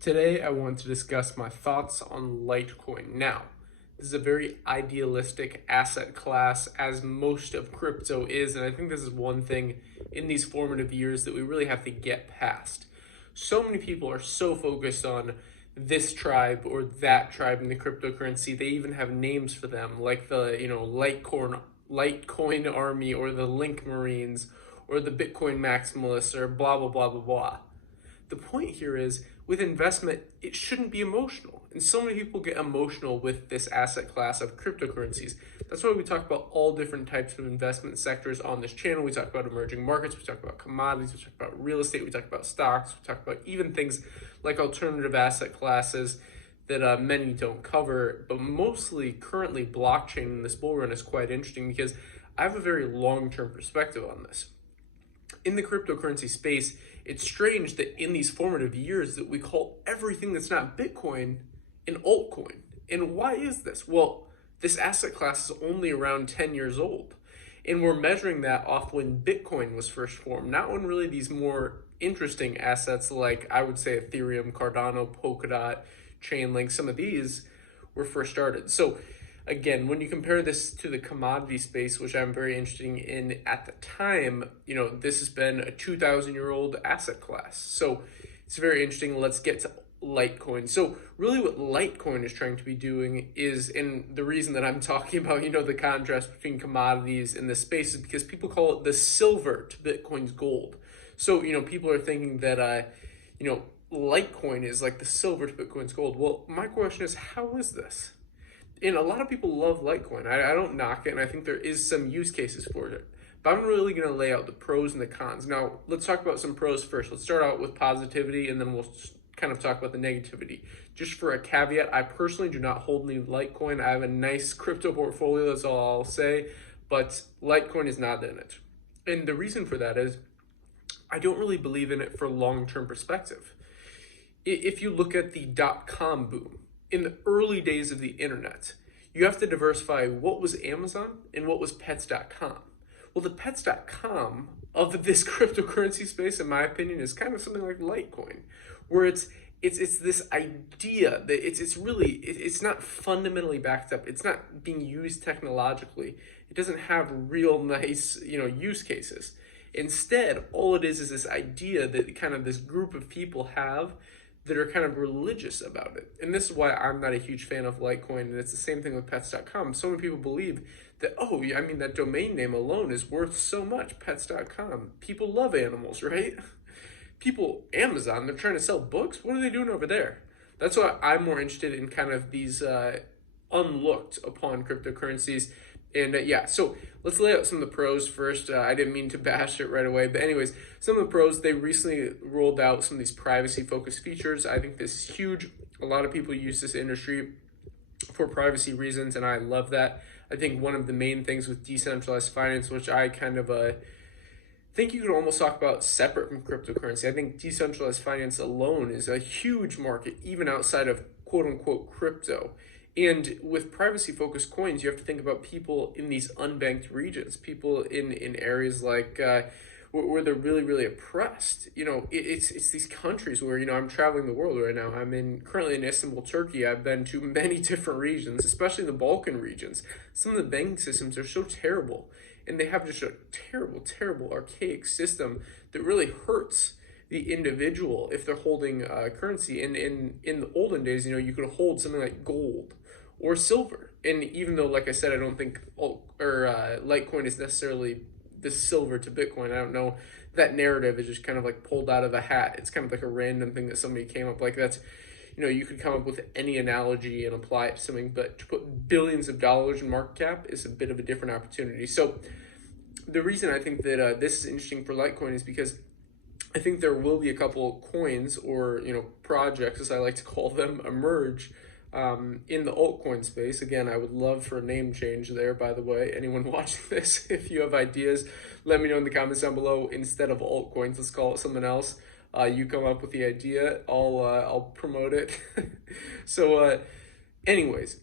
Today, I want to discuss my thoughts on Litecoin. Now, this is a very idealistic asset class, as most of crypto is, and I think this is one thing in these formative years that we really have to get past. So many people are so focused on this tribe or that tribe in the cryptocurrency. They even have names for them, like the Litecoin Army, or the Link Marines, or the Bitcoin Maximalists, or blah blah blah blah blah. The point here is, with investment, it shouldn't be emotional. And so many people get emotional with this asset class of cryptocurrencies. That's why we talk about all different types of investment sectors on this channel. We talk about emerging markets, we talk about commodities, we talk about real estate, we talk about stocks, we talk about even things like alternative asset classes that many don't cover. But mostly, currently, blockchain in this bull run is quite interesting because I have a very long-term perspective on this. In the cryptocurrency space, it's strange that in these formative years that we call everything that's not Bitcoin an altcoin. And why is this? Well, this asset class is only around 10 years old. And we're measuring that off when Bitcoin was first formed, not when really these more interesting assets like, I would say, Ethereum, Cardano, Polkadot, Chainlink, some of these were first started. So again, when you compare this to the commodity space, which I'm very interested in at the time, this has been a 2,000-year-old asset class. So it's very interesting. Let's get to Litecoin. So really what Litecoin is trying to be doing is, and the reason that I'm talking about, the contrast between commodities in this space is because people call it the silver to Bitcoin's gold. So, people are thinking that, Litecoin is like the silver to Bitcoin's gold. Well, my question is, how is this? And a lot of people love Litecoin. I don't knock it, and I think there is some use cases for it. But I'm really going to lay out the pros and the cons. Now, let's talk about some pros first. Let's start out with positivity, and then we'll kind of talk about the negativity. Just for a caveat, I personally do not hold any Litecoin. I have a nice crypto portfolio, that's all I'll say. But Litecoin is not in it. And the reason for that is I don't really believe in it for long-term perspective. If you look at the .com boom, in the early days of the internet, you have to diversify what was Amazon and what was pets.com. Well, the pets.com of this cryptocurrency space, in my opinion, is kind of something like Litecoin, where it's this idea that it's not fundamentally backed up. It's not being used technologically. It doesn't have real nice, use cases. Instead, all it is this idea that kind of this group of people have that are kind of religious about it. And this is why I'm not a huge fan of Litecoin, and it's the same thing with pets.com. So many people believe that, that domain name alone is worth so much, pets.com. People love animals, right? Amazon, they're trying to sell books. What are they doing over there? That's why I'm more interested in kind of these unlooked upon cryptocurrencies. And so let's lay out some of the pros first. I didn't mean to bash it right away, but anyways, some of the pros, they recently rolled out some of these privacy-focused features. I think this is huge. A lot of people use this industry for privacy reasons, and I love that. I think one of the main things with decentralized finance, which I kind of think you can almost talk about separate from cryptocurrency. I think decentralized finance alone is a huge market, even outside of quote-unquote crypto. And with privacy-focused coins, you have to think about people in these unbanked regions, people in areas like where they're really, really oppressed. It's these countries where, I'm traveling the world right now. I'm currently in Istanbul, Turkey. I've been to many different regions, especially the Balkan regions. Some of the banking systems are so terrible, and they have just a terrible, terrible, archaic system that really hurts the individual if they're holding currency. And in the olden days, you could hold something like gold or silver. And even though, like I said, I don't think Litecoin is necessarily the silver to Bitcoin, I don't know, that narrative is just kind of like pulled out of a hat. It's kind of like a random thing that somebody came up like. That's, you could come up with any analogy and apply it to something, but to put billions of dollars in market cap is a bit of a different opportunity. So the reason I think that this is interesting for Litecoin is because I think there will be a couple coins or projects, as I like to call them, emerge in the altcoin space. Again, I would love for a name change there, by the way. Anyone watching this, if you have ideas, let me know in the comments down below. Instead of altcoins, let's call it something else. You come up with the idea, I'll promote it. So anyways,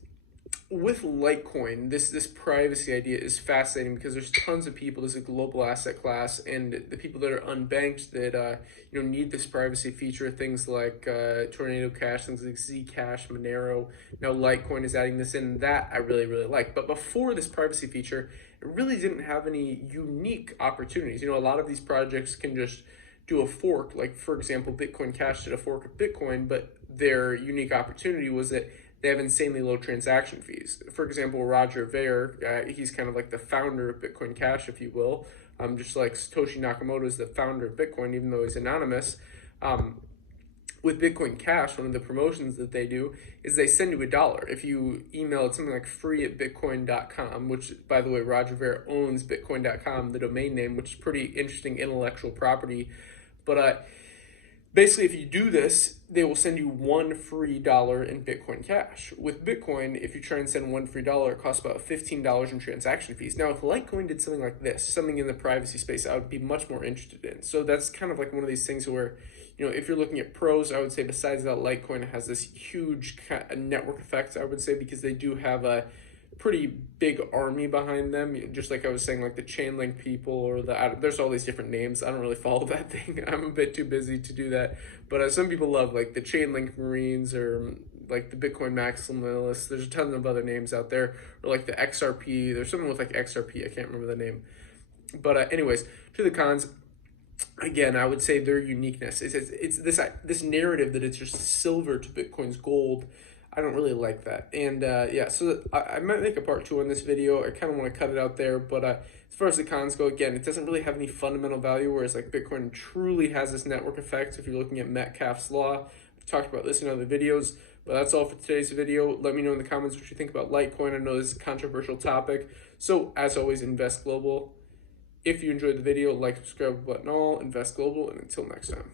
with Litecoin, this privacy idea is fascinating because there's tons of people. There's a global asset class, and the people that are unbanked that need this privacy feature. Things like Tornado Cash, things like Zcash, Monero. Now Litecoin is adding this in. And that I really like. But before this privacy feature, it really didn't have any unique opportunities. A lot of these projects can just do a fork. Like for example, Bitcoin Cash did a fork of Bitcoin, but their unique opportunity was that they have insanely low transaction fees. For example, Roger Ver, he's kind of like the founder of Bitcoin Cash, if you will. Just like Satoshi Nakamoto is the founder of Bitcoin, even though he's anonymous. With Bitcoin Cash, one of the promotions that they do is they send you $1 if you email it something like free@bitcoin.com, which, by the way, Roger Ver owns bitcoin.com, the domain name, which is pretty interesting intellectual property. But basically, if you do this, they will send you one free dollar in Bitcoin Cash. With Bitcoin, if you try and send one free dollar, it costs about $15 in transaction fees. Now, if Litecoin did something like this, something in the privacy space, I would be much more interested in. So that's kind of like one of these things where, if you're looking at pros, I would say besides that, Litecoin has this huge network effect, I would say, because they do have a pretty big army behind them. Just like I was saying, like the Chainlink people or there's all these different names. I don't really follow that thing. I'm a bit too busy to do that. But some people love like the Chainlink Marines or like the Bitcoin Maximalists. There's a ton of other names out there, or like the XRP. There's something with like XRP. I can't remember the name. But anyways, to the cons. Again, I would say their uniqueness. It's this narrative that it's just silver to Bitcoin's gold. I don't really like that. And yeah, so I might make a part 2 on this video. I kind of want to cut it out there. But as far as the cons go, again, it doesn't really have any fundamental value, whereas like Bitcoin truly has this network effect. If you're looking at Metcalfe's law, I've talked about this in other videos. But that's all for today's video. Let me know in the comments what you think about Litecoin. I know this is a controversial topic. So as always, invest global. If you enjoyed the video, like, subscribe button all, invest global, and until next time.